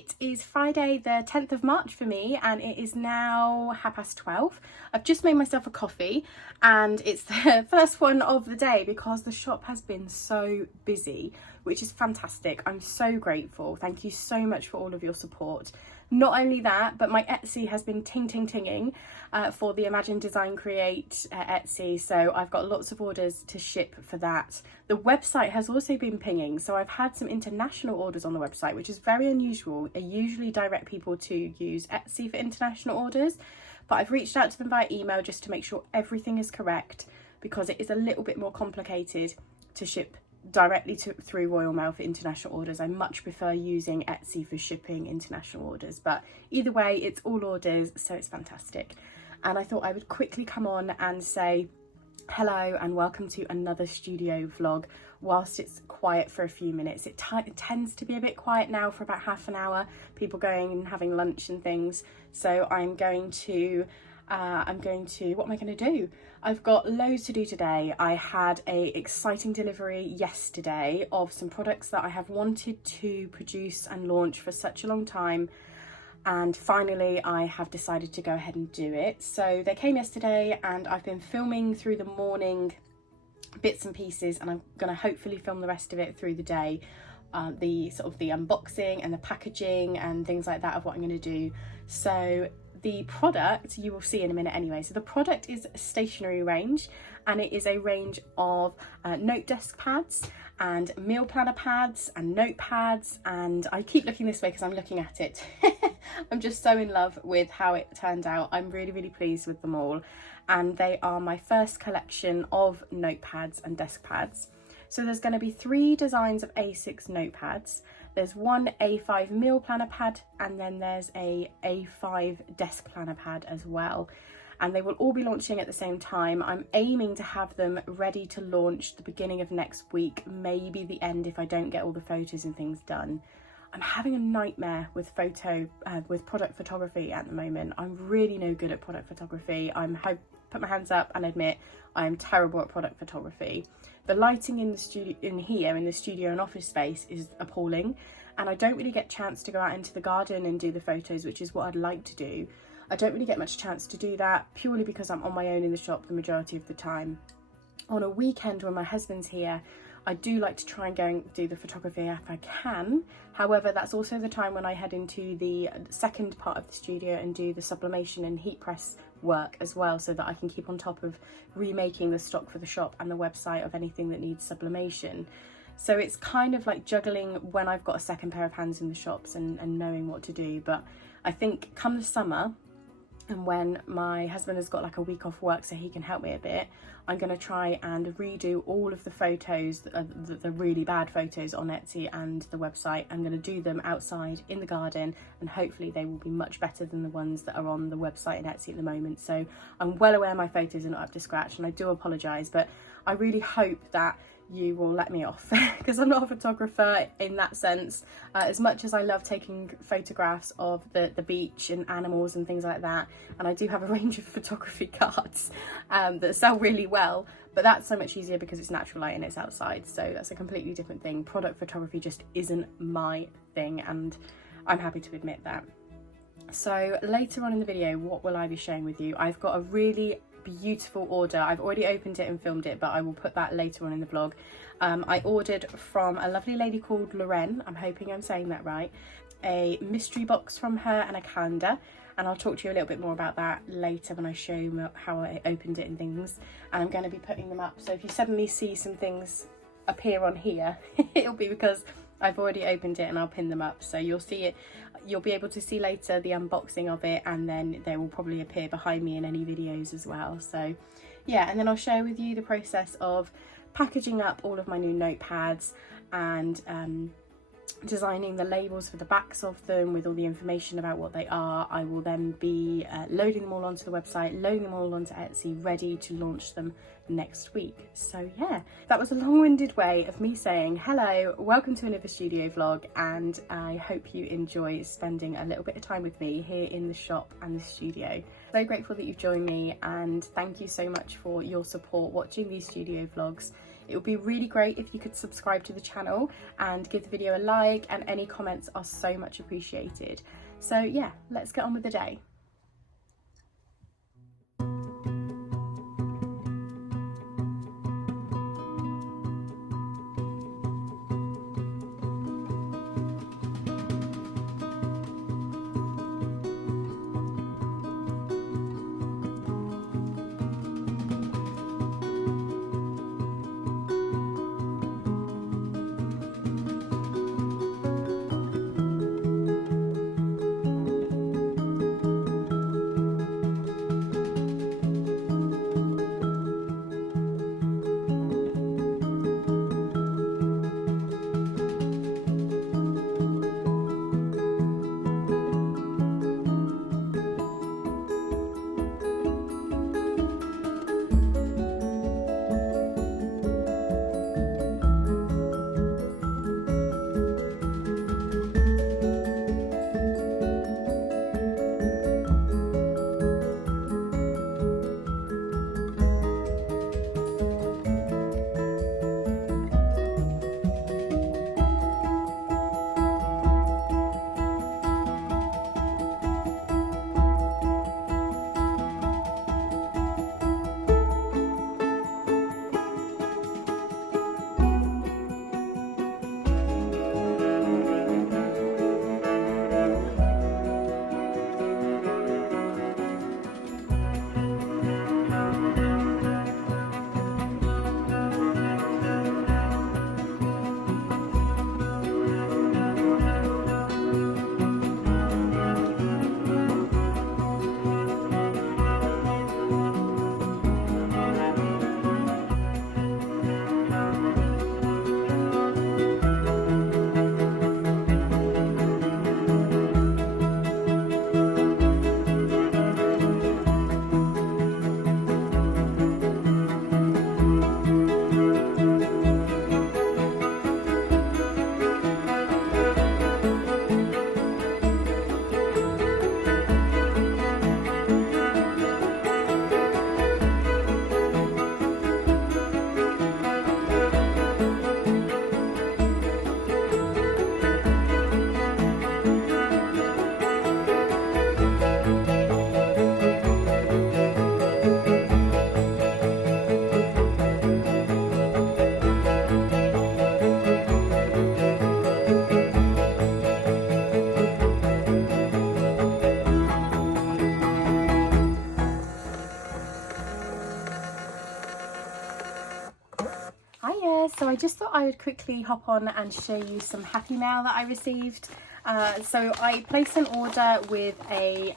It is Friday the 10th of March for me, and it is now 12:30. I've just made myself a coffee and it's the first one of the day because the shop has been so busy, which is fantastic. I'm so grateful. Thank you so much for all of your support. Not only that, but my Etsy has been tinging for the Imagine Design Create Etsy, so I've got lots of orders to ship for that. The website has also been pinging, so I've had some international orders on the website, which is very unusual. I usually direct people to use Etsy for international orders, but I've reached out to them via email just to make sure everything is correct, because it is a little bit more complicated to ship directly through Royal Mail for international orders. I much prefer using Etsy for shipping international orders, but either way it's all orders, so it's fantastic. And I thought I would quickly come on and say hello and welcome to another studio vlog whilst it's quiet for a few minutes. It tends to be a bit quiet now for about half an hour, people going and having lunch and things, so I'm going to what am I going to do? I've got loads to do today. I had a exciting delivery yesterday of some products that I have wanted to produce and launch for such a long time, and finally I have decided to go ahead and do it. So they came yesterday and I've been filming through the morning bits and pieces, and I'm going to hopefully film the rest of it through the day. The unboxing and the packaging and things like that of what I'm going to do. So the product you will see in a minute anyway. So the product is a stationery range, and it is a range of note desk pads and meal planner pads and notepads, and I keep looking this way because I'm looking at it. I'm just so in love with how it turned out. I'm really pleased with them all, and they are my first collection of notepads and desk pads. So there's going to be 3 designs of A6 notepads. There's one A5 meal planner pad, and then there's a A5 desk planner pad as well. And they will all be launching at the same time. I'm aiming to have them ready to launch the beginning of next week, maybe the end if I don't get all the photos and things done. I'm having a nightmare with product photography at the moment. I'm really no good at product photography. I put my hands up and admit I am terrible at product photography. The lighting in the studio, in the studio and office space, is appalling, and I don't really get a chance to go out into the garden and do the photos, which is what I'd like to do. I don't really get much chance to do that purely because I'm on my own in the shop the majority of the time. On a weekend when my husband's here, I do like to try and go and do the photography if I can. However, that's also the time when I head into the second part of the studio and do the sublimation and heat press work as well, so that I can keep on top of remaking the stock for the shop and the website of anything that needs sublimation. So it's kind of like juggling when I've got a second pair of hands in the shops and knowing what to do. But I think come the summer, and when my husband has got like a week off work so he can help me a bit, I'm going to try and redo all of the photos, the really bad photos on Etsy and the website. I'm going to do them outside in the garden, and hopefully they will be much better than the ones that are on the website and Etsy at the moment. So I'm well aware my photos are not up to scratch, and I do apologise, but I really hope that you will let me off because I'm not a photographer in that sense. As much as I love taking photographs of the beach and animals and things like that, and I do have a range of photography cards that sell really well, but that's so much easier because it's natural light and it's outside, so that's a completely different thing. Product photography just isn't my thing, and I'm happy to admit that. So later on in the video, what will I be sharing with you? I've got a really beautiful order. I've already opened it and filmed it, but I will put that later on in the vlog. I ordered from a lovely lady called Lorraine, I'm hoping I'm saying that right, a mystery box from her and a calendar, and I'll talk to you a little bit more about that later when I show you how I opened it and things. And I'm going to be putting them up, so if you suddenly see some things appear on here it'll be because I've already opened it, and I'll pin them up, so you'll see it. You'll be able to see later the unboxing of it, and then they will probably appear behind me in any videos as well. So yeah, and then I'll share with you the process of packaging up all of my new notepads and designing the labels for the backs of them with all the information about what they are. I will then be loading them all onto the website, loading them all onto Etsy, ready to launch them next week. So yeah, that was a long-winded way of me saying hello, welcome to another studio vlog, and I hope you enjoy spending a little bit of time with me here in the shop and the studio. So grateful that you've joined me, and thank you so much for your support watching these studio vlogs. It would be really great if you could subscribe to the channel and give the video a like, and any comments are so much appreciated. So yeah, let's get on with the day. So I just thought I would quickly hop on and show you some happy mail that I received. So I placed an order with a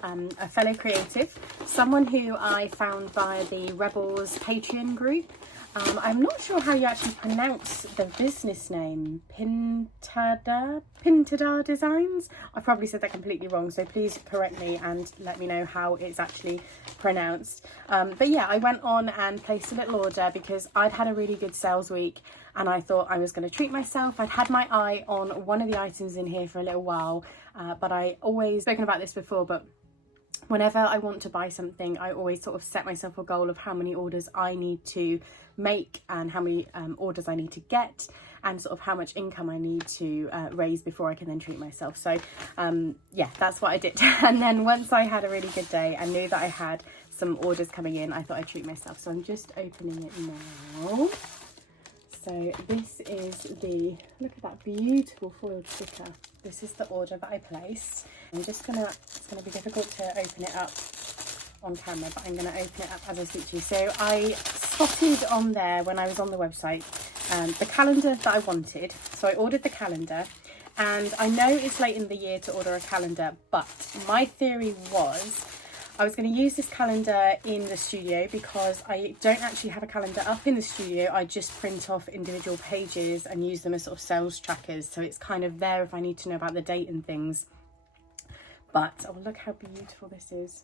fellow creative, someone who I found via the Rebels Patreon group. I'm not sure how you actually pronounce the business name, Artanddesignbykb Designs. I probably said that completely wrong, so please correct me and let me know how it's actually pronounced. But yeah, I went on and placed a little order because I'd had a really good sales week and I thought I was going to treat myself. I'd had my eye on one of the items in here for a little while, but I always spoken about this before, but whenever I want to buy something, I always sort of set myself a goal of how many orders I need to make and how many orders I need to get, and sort of how much income I need to raise before I can then treat myself. So yeah, that's what I did. And then once I had a really good day and knew that I had some orders coming in, I thought I'd treat myself. So I'm just opening it now. So this is the, look at that beautiful foiled sticker. This is the order that I placed. I'm just gonna, it's gonna be difficult to open it up on camera, but I'm gonna open it up as I speak to you. So I spotted on there when I was on the website the calendar that I wanted. So I ordered the calendar, and I know it's late in the year to order a calendar, but my theory was I was going to use this calendar in the studio because I don't actually have a calendar up in the studio. I just print off individual pages and use them as sort of sales trackers. So it's kind of there if I need to know about the date and things. But, oh, look how beautiful this is.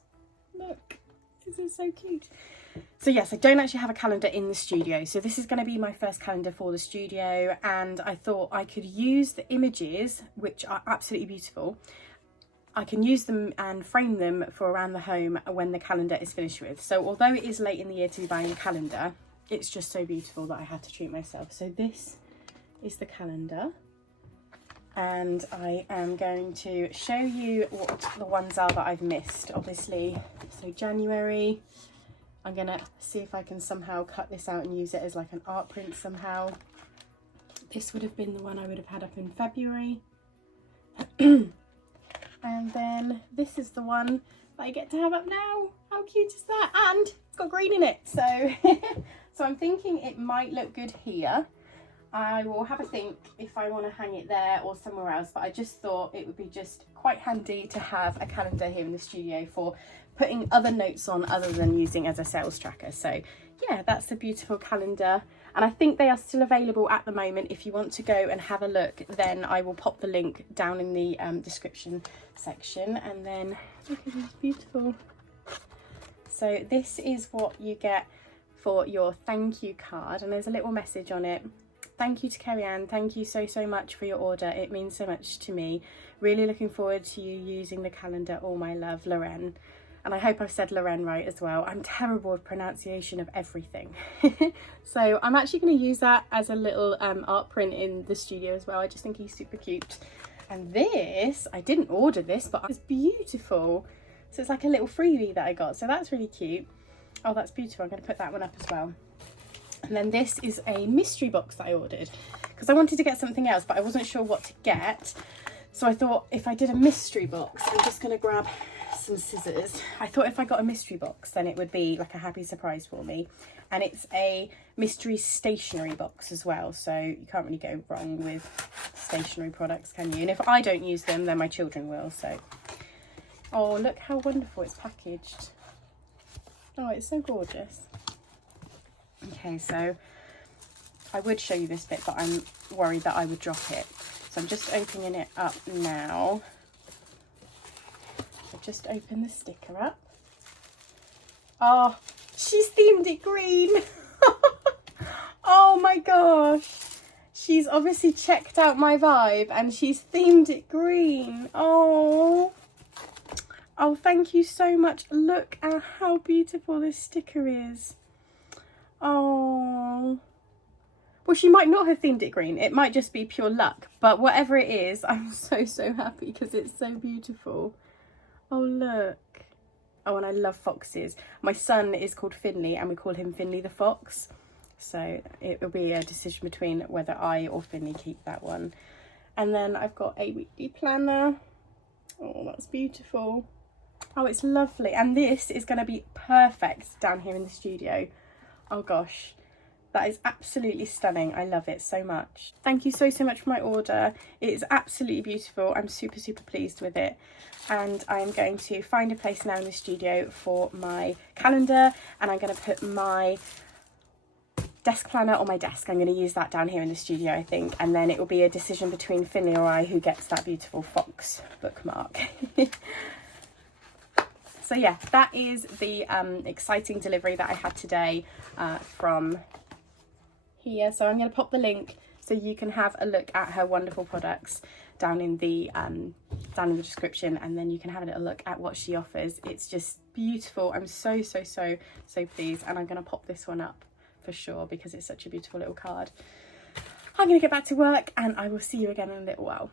Look, this is so cute. So yes, I don't actually have a calendar in the studio. So this is going to be my first calendar for the studio. And I thought I could use the images, which are absolutely beautiful. I can use them and frame them for around the home when the calendar is finished with. So although it is late in the year to be buying a calendar, it's just so beautiful that I had to treat myself. So this is the calendar, and I am going to show you what the ones are that I've missed, obviously. So January, I'm gonna see if I can somehow cut this out and use it as like an art print somehow. This would have been the one I would have had up in February. And then this is the one that I get to have up now. How cute is that? And it's got green in it. So, so I'm thinking it might look good here. I will have a think if I want to hang it there or somewhere else, but I just thought it would be just quite handy to have a calendar here in the studio for putting other notes on other than using as a sales tracker. So yeah, that's the beautiful calendar, and I think they are still available at the moment. If you want to go and have a look, then I will pop the link down in the description section. And then look at this, beautiful. So this is what you get for your thank you card, and there's a little message on it. Thank you to Kerri-Ann. Thank you so much for your order. It means so much to me. Really looking forward to you using the calendar. All my love, Lorraine. And I hope I've said Lorraine right as well. I'm terrible with pronunciation of everything. So I'm actually going to use that as a little art print in the studio as well. I just think he's super cute. And this, I didn't order this, but it's beautiful. So it's like a little freebie that I got. So that's really cute. Oh, that's beautiful. I'm going to put that one up as well. And then this is a mystery box that I ordered because I wanted to get something else, but I wasn't sure what to get. So I thought if I did a mystery box, I'm just going to grab some scissors. I thought if I got a mystery box, then it would be like a happy surprise for me. And it's a mystery stationery box as well. So you can't really go wrong with stationery products, can you? And if I don't use them, then my children will. So, oh, look how wonderful it's packaged. Oh, it's so gorgeous. Okay, so I would show you this bit, but I'm worried that I would drop it. So I'm just opening it up now. I've just opened the sticker up. Oh, she's themed it green. Oh my gosh. She's obviously checked out my vibe and she's themed it green. Oh. Oh, thank you so much. Look at how beautiful this sticker is. Oh, well, she might not have themed it green. It might just be pure luck, but whatever it is, I'm so happy because it's so beautiful. Oh, look. Oh, and I love foxes. My son is called Finley and we call him Finley the fox. So it will be a decision between whether I or Finley keep that one. And then I've got a weekly planner. Oh, that's beautiful. Oh, it's lovely. And this is going to be perfect down here in the studio. Oh gosh, that is absolutely stunning. I love it so much. Thank you so much for my order. It is absolutely beautiful. I'm super pleased with it. And I'm going to find a place now in the studio for my calendar, and I'm going to put my desk planner on my desk. I'm going to use that down here in the studio, I think, and then it will be a decision between Finley or I who gets that beautiful fox bookmark. So yeah, that is the exciting delivery that I had today from here. So I'm going to pop the link so you can have a look at her wonderful products down in the description, and then you can have a little look at what she offers. It's just beautiful. I'm so pleased, and I'm going to pop this one up for sure because it's such a beautiful little card. I'm going to get back to work and I will see you again in a little while.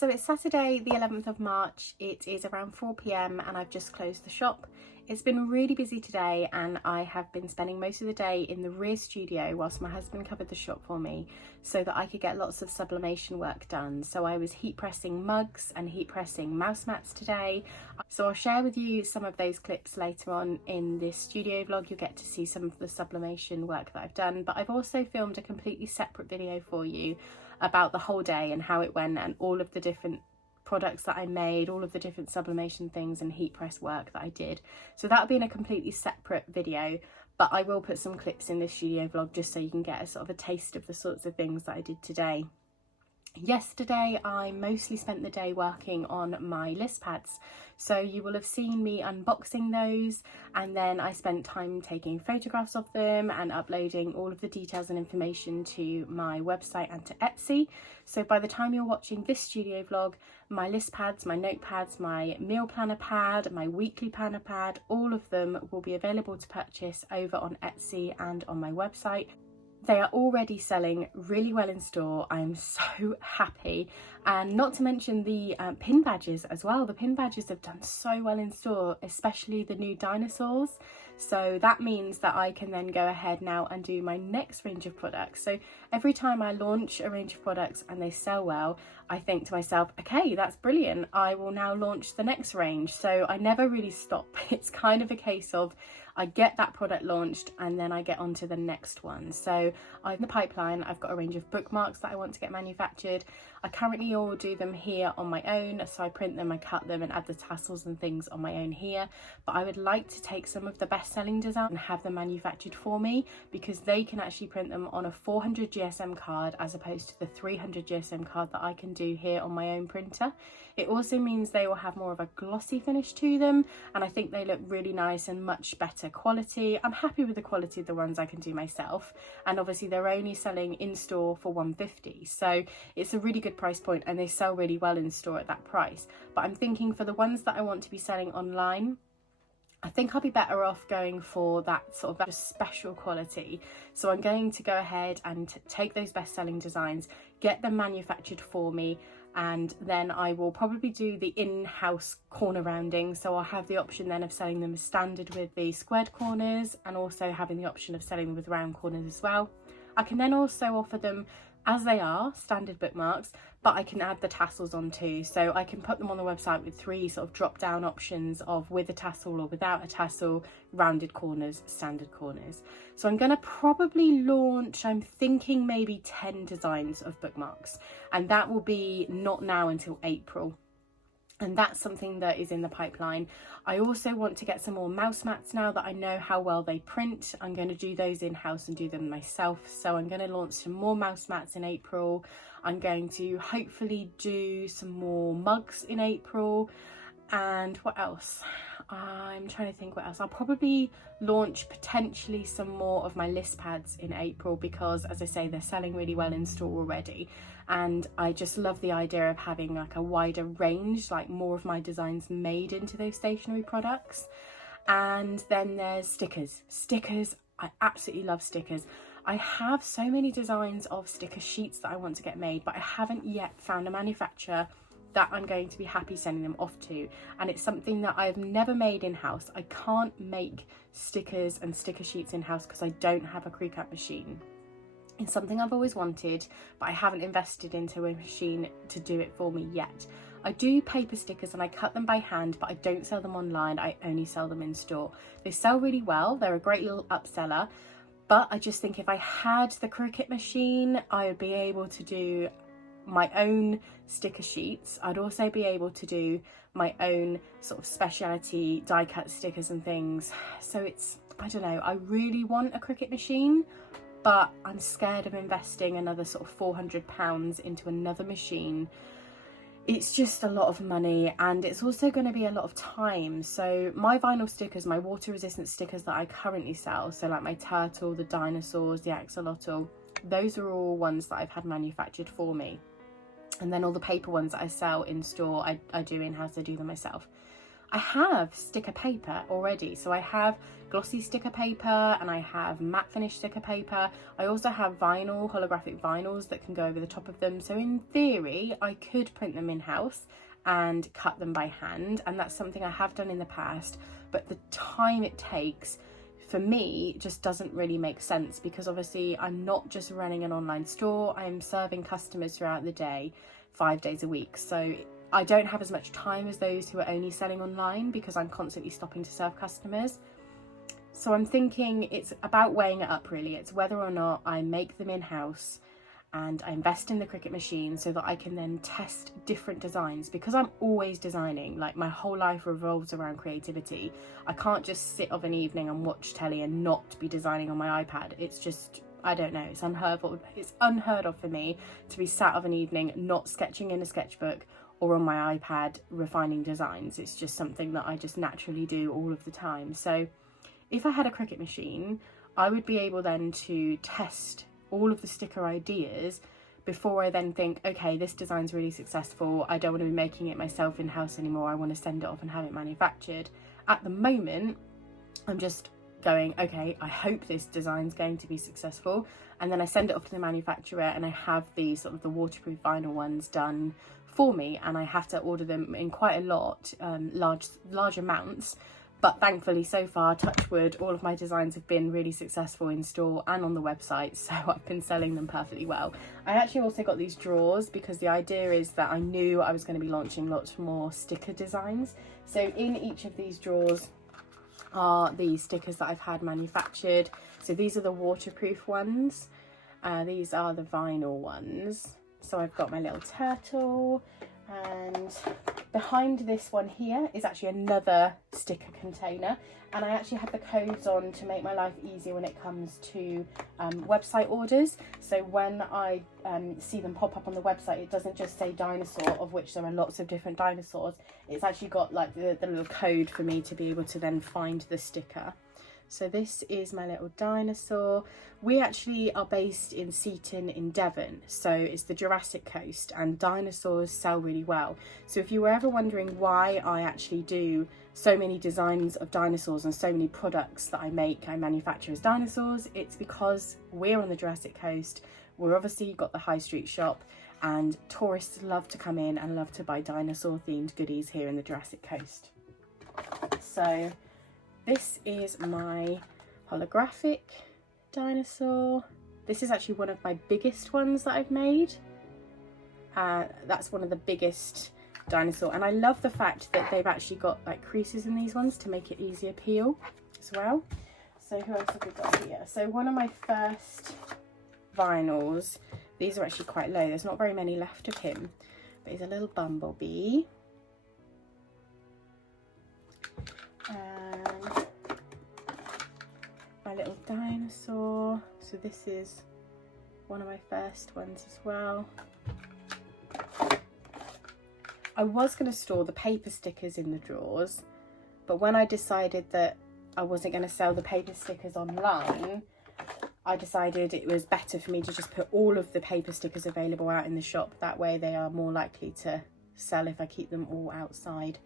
So it's Saturday the 11th of March, it is around 4 p.m. and I've just closed the shop. It's been really busy today and I have been spending most of the day in the rear studio whilst my husband covered the shop for me so that I could get lots of sublimation work done. So I was heat pressing mugs and heat pressing mouse mats today. So I'll share with you some of those clips later on in this studio vlog. You'll get to see some of the sublimation work that I've done, but I've also filmed a completely separate video for you about the whole day and how it went and all of the different products that I made, all of the different sublimation things and heat press work that I did. So that'll be in a completely separate video, but I will put some clips in this studio vlog just so you can get a sort of a taste of the sorts of things that I did today. Yesterday I mostly spent the day working on my list pads, so you will have seen me unboxing those, and then I spent time taking photographs of them and uploading all of the details and information to my website and to Etsy. So by the time you're watching this studio vlog, my list pads, my notepads, my meal planner pad, my weekly planner pad, all of them will be available to purchase over on Etsy and on my website. They are already selling really well in store. I'm so happy, and not to mention the pin badges as well. The pin badges have done so well in store, especially the new dinosaurs. So that means that I can then go ahead now and do my next range of products. So every time I launch a range of products and they sell well, I think to myself, okay, that's brilliant, I will now launch the next range. So I never really stop. It's kind of a case of I get that product launched and then I get on to the next one. So I'm in the pipeline, I've got a range of bookmarks that I want to get manufactured. I currently all do them here on my own, so I print them, I cut them and add the tassels and things on my own here. But I would like to take some of the best-selling design and have them manufactured for me, because they can actually print them on a 400 GSM card as opposed to the 300 GSM card that I can do here on my own printer. It also means they will have more of a glossy finish to them, and I think they look really nice and much better quality. I'm happy with the quality of the ones I can do myself, and obviously they're only selling in store for $150, so it's a really good price point and they sell really well in store at that price. But I'm thinking for the ones that I want to be selling online, I think I'll be better off going for that sort of just special quality. So I'm going to go ahead and take those best-selling designs, get them manufactured for me, and then I will probably do the in-house corner rounding. So I'll have the option then of selling them as standard with the squared corners, and also having the option of selling them with round corners as well. I can then also offer them as they are, standard bookmarks, but I can add the tassels on too. So I can put them on the website with 3 sort of drop down options of with a tassel or without a tassel, rounded corners, standard corners. So I'm going to probably launch, I'm thinking maybe 10 designs of bookmarks, and that will be not now until April. And that's something that is in the pipeline. I also want to get some more mouse mats now that I know how well they print. I'm going to do those in-house and do them myself. So I'm going to launch some more mouse mats in April. I'm going to hopefully do some more mugs in April. And what else? I'm trying to think what else. I'll probably launch potentially some more of my list pads in April, because as I say, they're selling really well in store already. And I just love the idea of having like a wider range, like more of my designs made into those stationery products. And then there's stickers. Stickers, I absolutely love stickers. I have so many designs of sticker sheets that I want to get made, but I haven't yet found a manufacturer that I'm going to be happy sending them off to, and it's something that I've never made in-house. I can't make stickers and sticker sheets in-house because I don't have a crew-cut machine. It's something I've always wanted, but I haven't invested into a machine to do it for me yet. I do paper stickers and I cut them by hand, but I don't sell them online, I only sell them in store. They sell really well, they're a great little upseller, but I just think if I had the Cricut machine, I would be able to do my own sticker sheets. I'd also be able to do my own sort of speciality die cut stickers and things. So it's, I don't know, I really want a Cricut machine, but I'm scared of investing another sort of £400 into another machine. It's just a lot of money, and it's also going to be a lot of time. So my vinyl stickers, my water resistant stickers that I currently sell, so like my turtle, the dinosaurs, the axolotl, those are all ones that I've had manufactured for me. And then all the paper ones that I sell in store, I do in-house, I do them myself. I have sticker paper already. So I have glossy sticker paper and I have matte finish sticker paper. I also have vinyl, holographic vinyls that can go over the top of them. So in theory, I could print them in-house and cut them by hand, and that's something I have done in the past, but the time it takes for me just doesn't really make sense, because obviously I'm not just running an online store, I'm serving customers throughout the day, 5 days a week. So I don't have as much time as those who are only selling online, because I'm constantly stopping to serve customers. So I'm thinking it's about weighing it up really. It's whether or not I make them in-house and I invest in the Cricut machine so that I can then test different designs, because I'm always designing. Like, my whole life revolves around creativity. I can't just sit of an evening and watch telly and not be designing on my iPad. It's just, I don't know, it's unheard of for me to be sat of an evening not sketching in a sketchbook or on my iPad refining designs. It's just something that I just naturally do all of the time. So if I had a Cricut machine, I would be able then to test all of the sticker ideas before I then think, okay, this design's really successful, I don't want to be making it myself in-house anymore, I want to send it off and have it manufactured. At the moment, I'm just going, okay, I hope this design's going to be successful, and then I send it off to the manufacturer and I have the sort of the waterproof vinyl ones done for me, and I have to order them in quite a lot, large amounts. But thankfully, so far, touch wood, all of my designs have been really successful in store and on the website, so I've been selling them perfectly well. I actually also got these drawers because the idea is that I knew I was going to be launching lots more sticker designs. So in each of these drawers are the stickers that I've had manufactured. So these are the waterproof ones, these are the vinyl ones. So I've got my little turtle, and behind this one here is actually another sticker container, and I actually have the codes on to make my life easier when it comes to website orders. So when I see them pop up on the website, it doesn't just say dinosaur, of which there are lots of different dinosaurs. It's actually got like the little code for me to be able to then find the sticker. So this is my little dinosaur. We actually are based in Seaton in Devon, so it's the Jurassic Coast, and dinosaurs sell really well. So if you were ever wondering why I actually do so many designs of dinosaurs and so many products that I manufacture as dinosaurs, it's because we're on the Jurassic Coast. We're obviously got the high street shop, and tourists love to come in and love to buy dinosaur themed goodies here in the Jurassic Coast. So this is my holographic dinosaur. This is actually one of my biggest ones that I've made. That's one of the biggest dinosaur, and I love the fact that they've actually got like creases in these ones to make it easier peel as well. So who else have we got here? So one of my first vinyls, these are actually quite low, there's not very many left of him, but he's a little bumblebee. And my little dinosaur. So this is one of my first ones as well. I was going to store the paper stickers in the drawers, but when I decided that I wasn't going to sell the paper stickers online, I decided it was better for me to just put all of the paper stickers available out in the shop. That way they are more likely to sell if I keep them all outside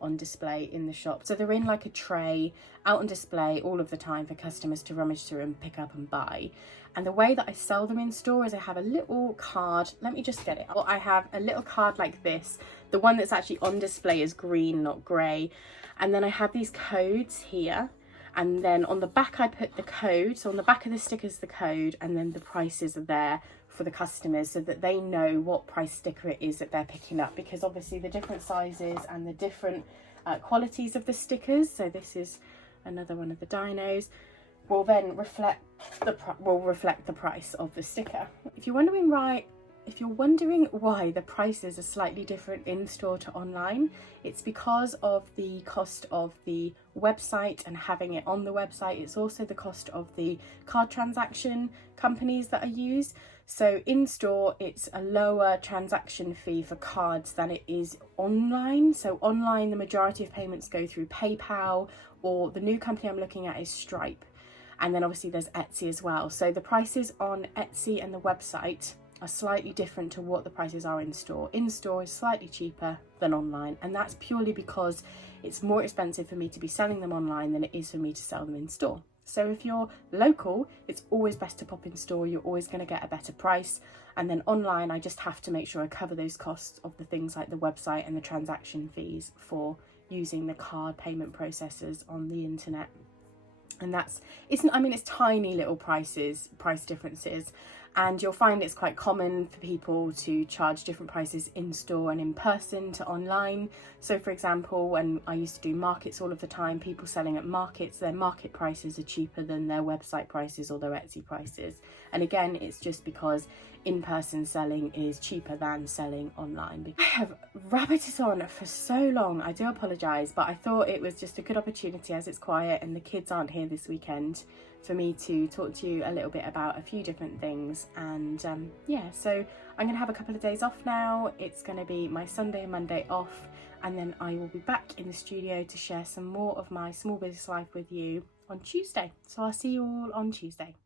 on display in the shop. So they're in like a tray out on display all of the time for customers to rummage through and pick up and buy. And the way that I sell them in store is I have a little card. Let me just get it. Well, I have a little card like this. The one that's actually on display is green, not grey. And then I have these codes here. And then on the back I put the code. So on the back of the sticker is the code, and then the prices are there for the customers so that they know what price sticker it is that they're picking up, because obviously the different sizes and the different qualities of the stickers, so this is another one of the dinos, will then reflect the price of the sticker. If you're wondering why the prices are slightly different in store to online, it's because of the cost of the website and having it on the website. It's also the cost of the card transaction companies that are used. So in store, it's a lower transaction fee for cards than it is online. So online, the majority of payments go through PayPal, or the new company I'm looking at is Stripe. And then obviously there's Etsy as well. So the prices on Etsy and the website are slightly different to what the prices are in store. In store is slightly cheaper than online, and that's purely because it's more expensive for me to be selling them online than it is for me to sell them in store. So if you're local, it's always best to pop in store. You're always going to get a better price. And then online, I just have to make sure I cover those costs of the things like the website and the transaction fees for using the card payment processors on the internet. And it's tiny little price differences, and you'll find it's quite common for people to charge different prices in store and in person to online. So for example, when I used to do markets all of the time, people selling at markets, their market prices are cheaper than their website prices or their Etsy prices. And again, it's just because in-person selling is cheaper than selling online. I have rabbited on for so long, I do apologise, but I thought it was just a good opportunity, as it's quiet and the kids aren't here this weekend, for me to talk to you a little bit about a few different things. And yeah, so I'm gonna have a couple of days off now. It's gonna be my Sunday and Monday off, and then I will be back in the studio to share some more of my small business life with you on Tuesday. So I'll see you all on Tuesday.